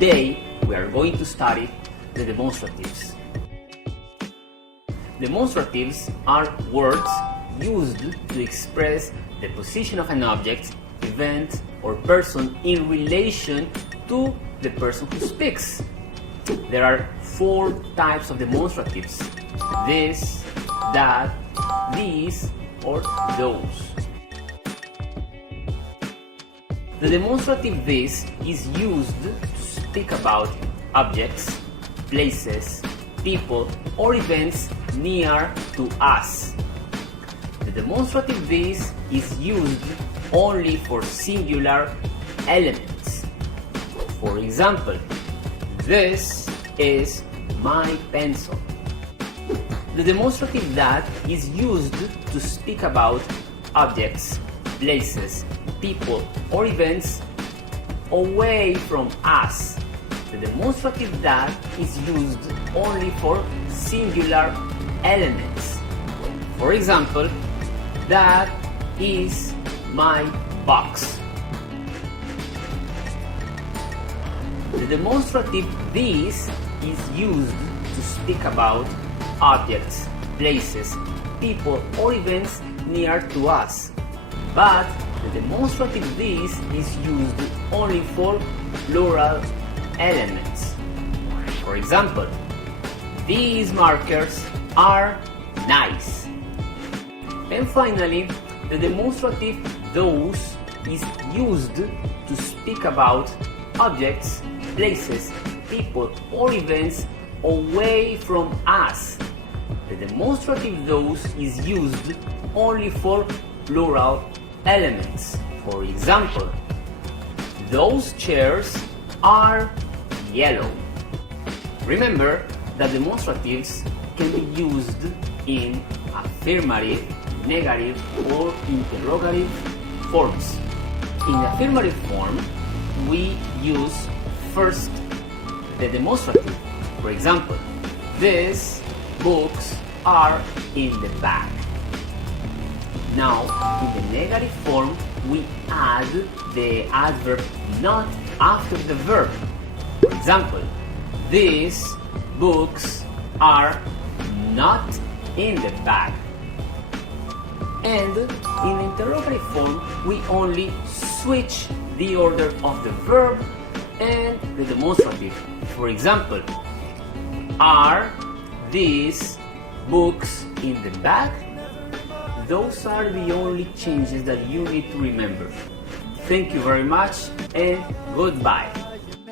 Today we are going to study the demonstratives. Demonstratives are words used to express the position of an object, event, or person in relation to the person who speaks. There are 4 types of demonstratives: this, that, these, or those. The demonstrative this is used to speak about objects, places, people, or events near to us. The demonstrative this is used only for singular elements. For example, this is my pencil. The demonstrative that is used to speak about objects, places, people, or events away from us. The demonstrative that is used only for singular elements. For example, that is my box. The demonstrative this is used to speak about objects, places, people, or events near to us. But the demonstrative this is used only for plural elements. For example, these markers are nice. And finally, the demonstrative those is used to speak about objects, places, people, or events away from us. The demonstrative those is used only for plural elements. For example, those chairs are yellow. Remember that demonstratives can be used in affirmative, negative, or interrogative forms. In affirmative form, we use first the demonstrative. For example, these books are in the bag. Now, in the negative form, we add the adverb not after the verb. For example, these books are not in the bag. And in interrogative form, we only switch the order of the verb and the demonstrative. For example, are these books in the bag? Those are the only changes that you need to remember. Thank you very much and goodbye.